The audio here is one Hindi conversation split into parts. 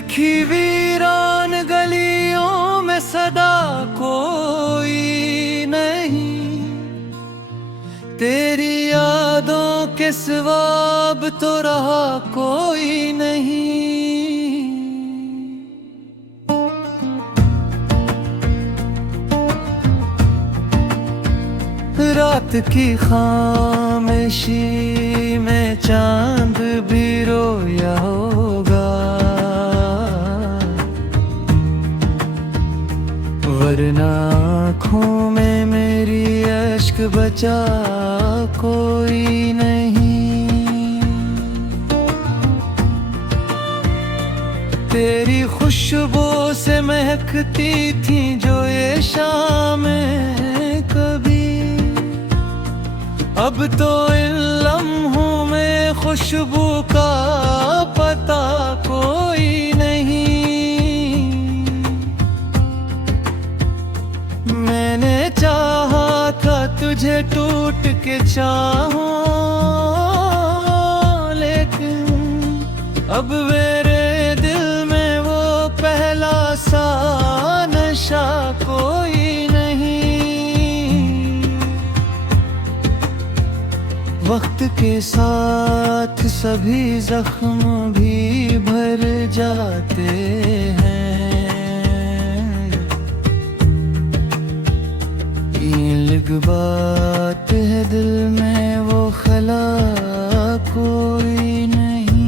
देखी वीरान गलियों में सदा कोई नहीं, तेरी यादों के सिवा अब तो रहा कोई नहीं। रात की खामोशी में चांद भी रोया होगा, वरना आँखों में मेरी अश्क बचा कोई नहीं। तेरी खुशबू से महकती थी जो ये शामें कभी, अब तो इन लम्हों में खुशबू का पता कोई नहीं। मैंने चाहा था तुझे टूट के चाहूं, लेकिन अब मेरे दिल में वो पहला सा नशा कोई नहीं। वक्त के साथ सभी जख्म भी भर जाते हैं, ये लिख बात है दिल में वो खला कोई नहीं।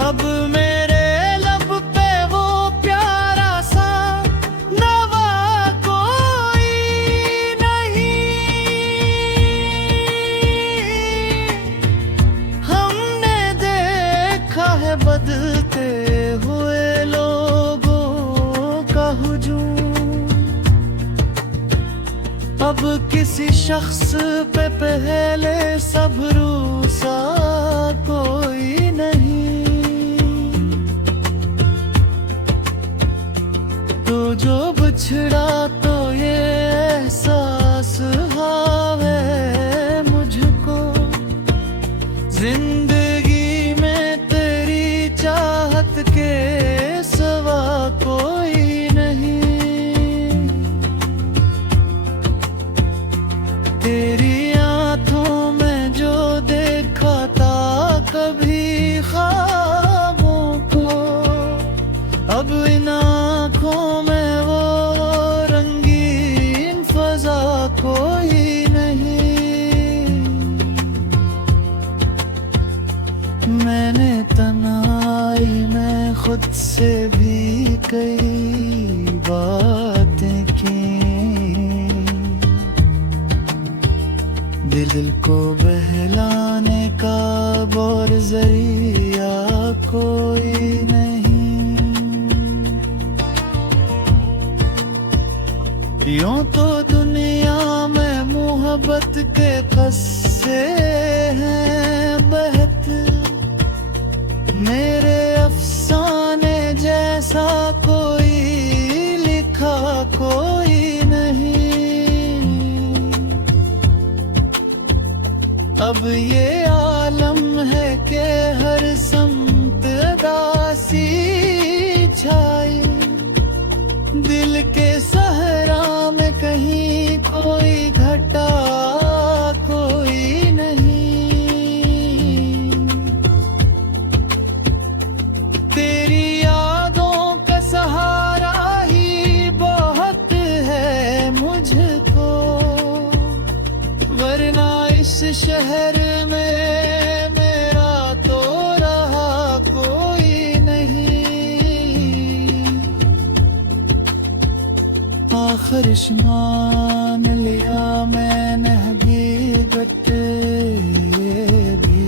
अब मेरे लब पे वो प्यारा सा नवा कोई नहीं। हमने देखा है बदलते हुए लोगों का हुजूम, अब किसी शख्स पे पहले सब्रू सा कोई नहीं। तो जो बिछड़ा तो ये एहसास हावे मुझको, जिंदगी में तेरी चाहत के सिवा कोई नहीं। तेरी आंखों में जो देखा था कभी ख्वाबों को, अब इन आँखों में वो रंगीन फजा कोई नहीं। मैंने तन्हाई में खुद से भी कई बातें की, दिल को बहलाने का और जरिया कोई नहीं। यूं तो दुनिया में मोहब्बत के किस्से हैं बहत, मेरे अफसाने जैसा कोई लिखा कोई नहीं। अब ये आलम है कि हर समत दासी छाई, दिल के सहरा में कहीं कोई घटा कोई नहीं। तेरी यादों का सहारा ही बहुत है मुझको, वरना इस शहर में मेरा तो रहा कोई नहीं। आखिर मान लिया मैंने हकीकत भी,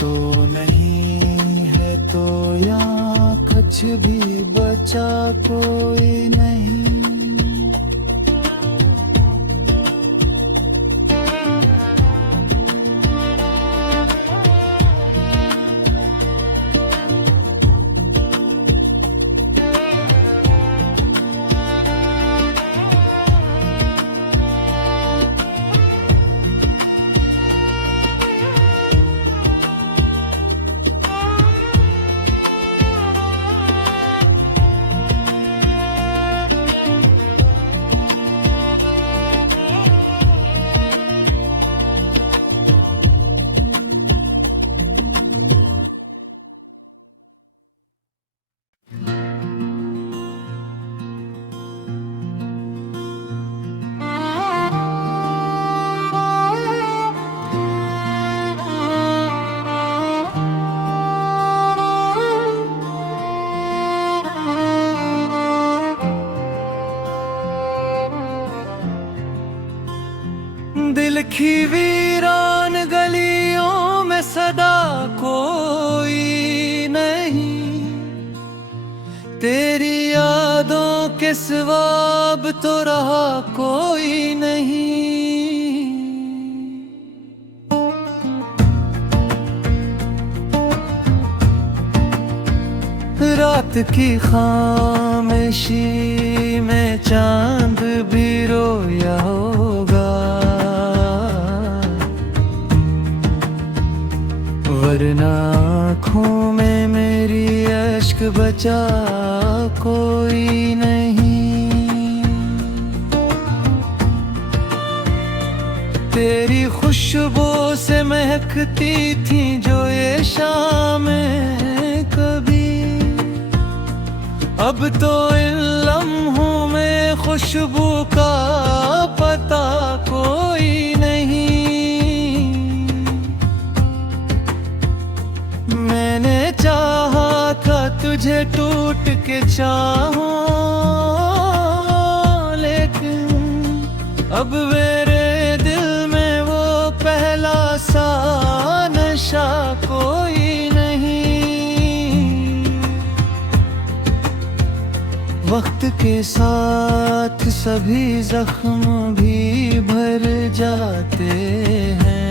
तो नहीं है तो यहाँ कुछ कोई नहीं। दिल की वीरान गलियों में सदा कोई नहीं, तेरी यादों के सिवा अब तो रहा कोई नहीं। रात की खामोशी में चांद भी रोया होगा, वरना आँखों में मेरी अश्क बचा कोई नहीं। तेरी खुशबू से महकती थी जो ये शामें कभी, अब तो इन लम्हों में खुशबू का पता कोई नहीं। मैंने चाहा था तुझे टूट के चाहूं, लेकिन अब मेरे दिल में वो पहला सा नशा कोई नहीं। वक्त के साथ सभी जख्म भी भर जाते हैं,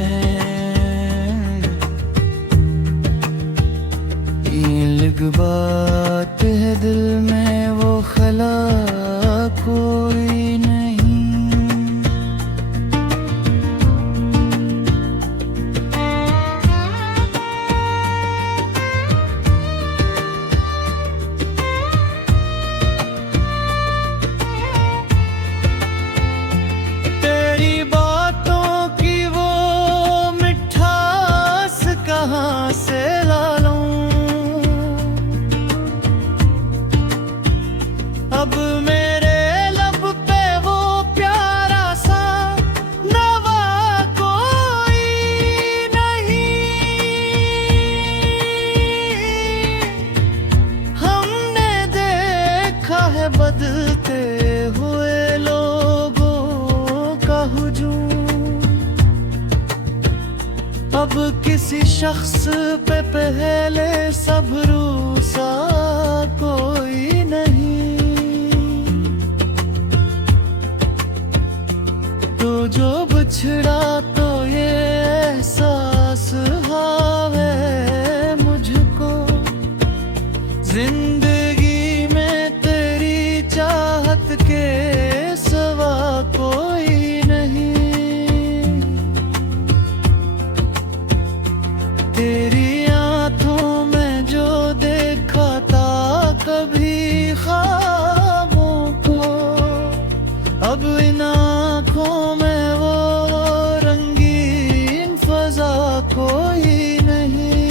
एक बात है दिल में वो खला कोई नहीं। तेरी बातों की वो मिठास कहाँ से ला लूं, अब मेरे लब पे वो प्यारा सा नवा कोई नहीं। हमने देखा है बदलते हुए लोगों का हुजूम, अब किसी शख्स पे पहले सब्रू सा कोई नहीं। तो जो बिछड़ा तो ये एहसास हावे मुझको, जिंदगी में तेरी चाहत के सिवा कोई नहीं। तेरी आंखों में जो देखा था कभी ख्वाबों को, अब इन आँखों में वो रंगीन फजा कोई नहीं।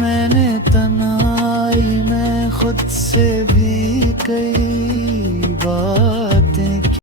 मैंने तन्हाई में खुद से भी कई